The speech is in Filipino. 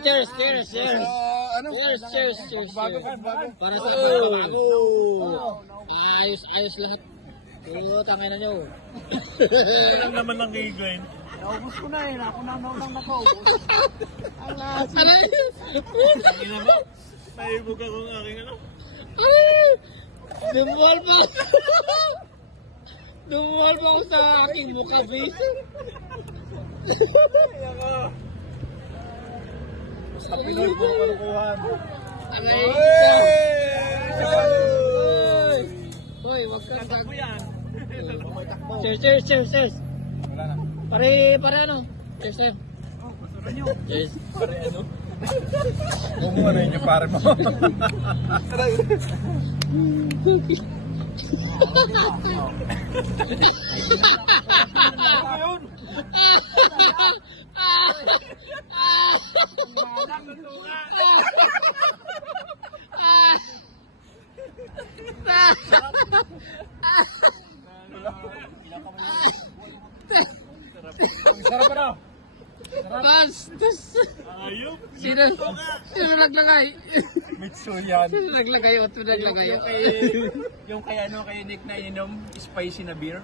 cheers, cheers, cheers. Ano? Cheers. Bago. Para sa ayos lahat. Tangay na nyo. Lang naman ng kay Glenn. Naubos ko na eh. Ako na nakaubos. Aray! Ina mo. Naibog akong aking ano. Dumuhal pa ako. Dumuhal pa ako sa aking mukha, bis. Sa Pinoy po kalukuhan. Aray! Hoy, wag kang Takbo yan. Cheers. Wala na. Pare ano? Cheers tayo. Cheers. Pare ano? Kumuha na yun yung pare mo. Sarap pa daw. Bastos! Ayop. Sino naglagay? Mitsu yan. Sino naglagay? Otto naglagay? Yung kay Nick na ininom, spicy na beer.